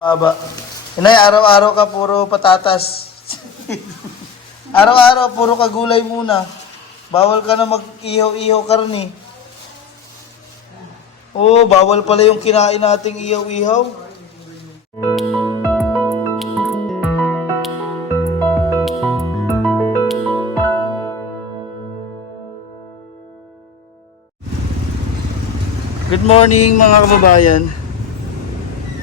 Aba. Inay, araw-araw ka puro patatas. Araw-araw puro ka gulay muna. Bawal ka na mag-ihaw-ihaw karni. Oo, bawal pala yung kinain nating ihaw-ihaw. Good morning mga kababayan.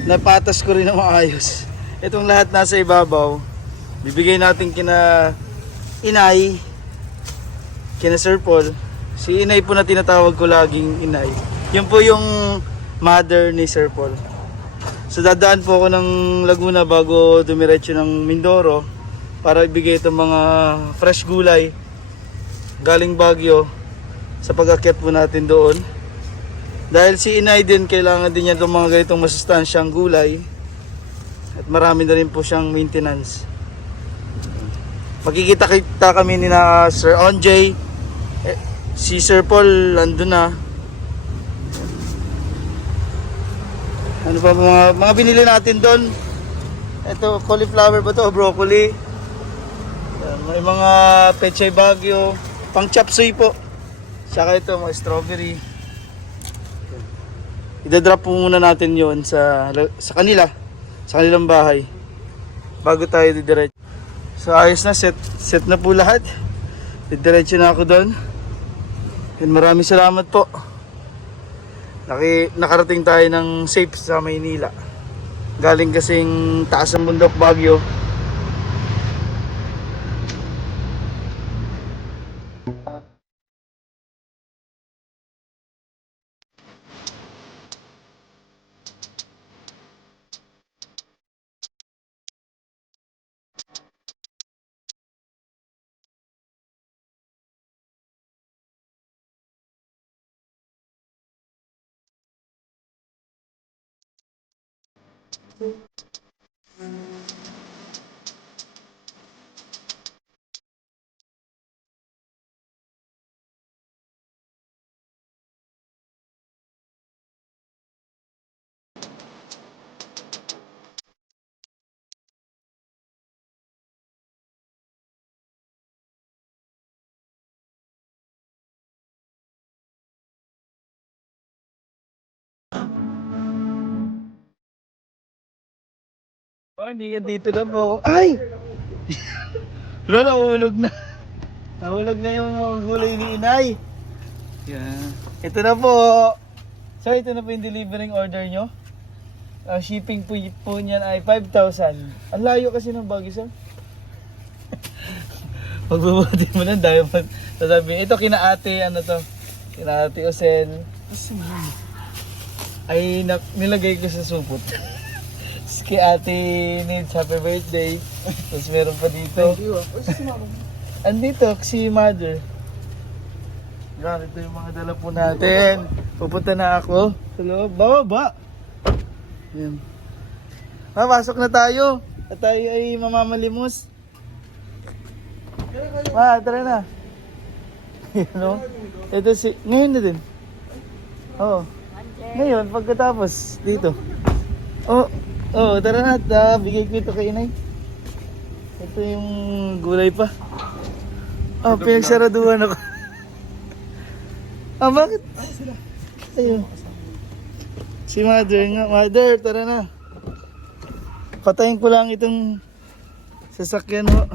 Napatas ko rin na maayos. Itong lahat nasa ibabaw. Bibigay natin kina Inay, kina Sir Paul. Si Inay po na tinatawag ko laging Inay. Yun po yung mother ni Sir Paul. So dadaan po ako ng Laguna bago dumiretso ng Mindoro para ibigay itong mga fresh gulay galing Baguio sa pag-akyat po natin doon. Dahil si Inay din, kailangan din niya itong mga ganitong masustansyang gulay. At marami na rin po siyang maintenance. Magkikita-kita kami ni na Sir Onjay. Si Sir Paul, andun na. Ano pa mga binili natin doon? Ito, cauliflower ba to? Broccoli. Yan, may mga pechay Baguio. Pang chop suey po. Saka ito, mga strawberry. Idadrop po muna natin yon sa kanilang bahay bago tayo didiretso. So ayos na, set na po lahat. Didiretso na ako doon. And maraming salamat po. Nakarating tayo ng safe sa Maynila. Galing kasing taas ng bundok Baguio. Oh, hindi yan dito na po. Ay! Bro, nahulog na. Nahulog na yung mga gulay ni Inay. Yan. Ito na po. So, ito na po yung delivering order nyo. Shipping po niyan ay 5,000. Ang layo kasi ng Baguio, sir. Magbubuti mo lang dahil sasabihin. Ito kina ate, ano to? Kina ate Osel. Ay nilagay ko sa supot. Kay ate Nids, happy birthday. Tapos meron pa dito. Thank you. Andito, si mother. Ganito yung mga dala po natin. Pupunta na ako sa loob. Bababa. Yan. Pasok na tayo. At tayo ay mamamalimos. Tara na. You ito si... Ngayon na din. Oo. Ngayon, pagkatapos, dito. Oh, tara na. Bigay ko ito kay Inay. Ito yung gulay pa. Pinagsaraduhan ako. Bakit? Ayun. Si mother nga. Mother, tara na. Patayin ko lang itong sasakyan mo.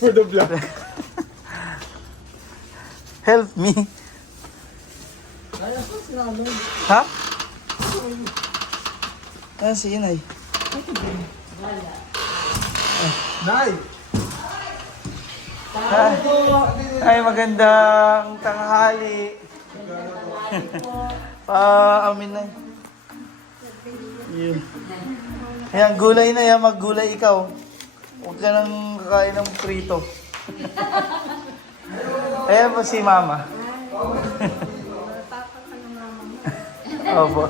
For the vlog. Help me. Ha? Si Inay. Nay! Ay, magandang tanghali. Amin na. Yun. Ayan, gulay na yan. Maggulay ikaw. Huwag ka nang kakain ng prito. Ayan po si mama. Opo.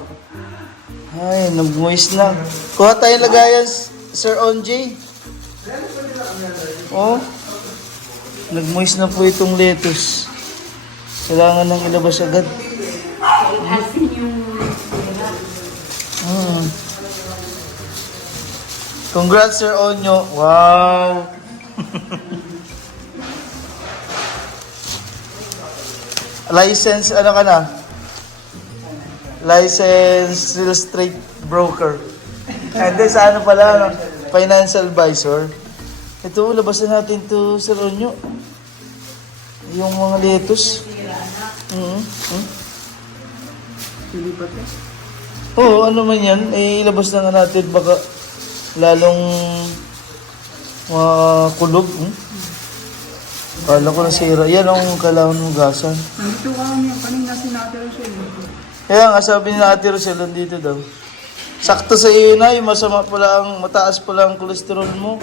Ay, nag-moist na. Kuha tayong lagayan, Sir Onjay. Oh. Nag-moist na po itong lettuce. Kailangan nang ilabas agad. Congrats, Sir Onyo. Wow. License, ano ka na? License real estate broker. And then sa ano pala, ano? Financial advisor. Ito, labasan natin to, Sir Onyo. Yung mga lettuce. Pilipat ka? Oo, ano man yan. Eh, ilabas na nga natin. Baka lalong kulog. Kala ko nasira. Yan ang kailangan mong gasan. Nandito ka niya. Kanina sinadala siya. Kaya nga sabi ni Ate Rosel, dito daw. Sakto sa iyo na, yung masama pala ang, mataas pala ang kolesterol mo.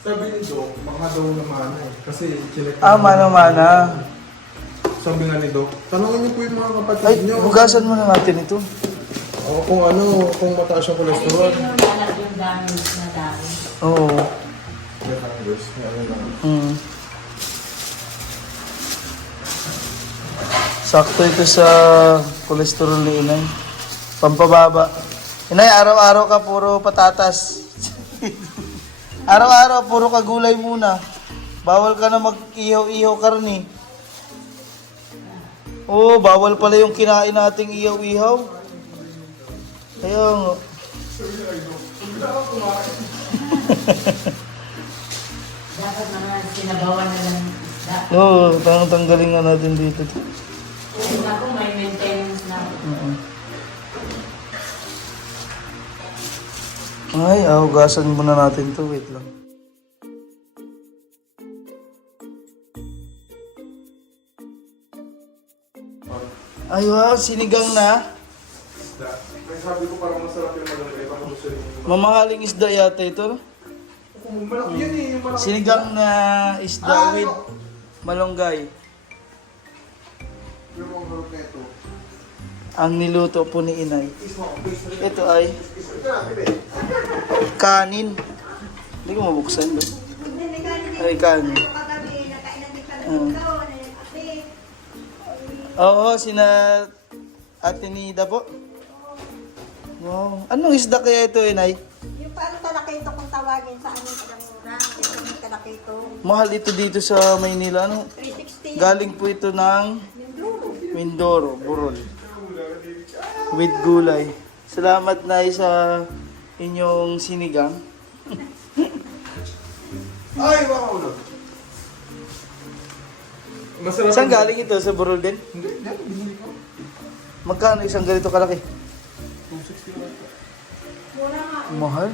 Sabi ni Doc, baka daw naman eh. Kasi chinek Mana-mana. Sabi nga ni Doc, tanongin niyo po yung mga kapatid Ay, niyo. bugasan mo na natin ito. O kung ano, kung mataas yung kolesterol. Yung damage na dami. Oo. Yan ang guys. Ano lang. Sakto ito sa kolesterol ni Inay. Pampababa. Inay, araw-araw ka puro patatas. Araw-araw puro ka gulay muna. Bawal ka na mag-ihaw-ihaw karni. Oo, bawal pala yung kinain nating ihaw-ihaw. Kaya nga. Dapat naman sinabawan na lang ng isda. Oo, tanggalin nga natin dito. Kasi ako may maintenance na. Ay, hugasan muna natin to. Wait lang. Ay, wow, sinigang na. May sabi ko parang masarap yung malaki. Parang gusto rin yung Mamahaling isda yata ito, no? malaki yun eh. Yung malaki. Sinigang na isda with malunggay. Yung mga harap na ito. Ang niluto po ni Inay. Ito ay kanin. Hindi ko mabuksan ba? Ay, kanin. Oo, sina Ate Nida po. Wow. Anong isda kaya ito, Inay? Yung parang talakito kung tawagin sa amin kalamura. Ito yung talakito. Mahal ito dito sa Maynila. Ano? 360. Galing po ito ng Mindoro. Mindoro, Burol. With gulay. Salamat na sa inyong sinigang. Ay, wow! Masarap. Saan galing ito? Sa Burol din? Hindi, yan. Binili ko. Magkano isang ganito kalaki? 260 lang. Mura nga. Mahal.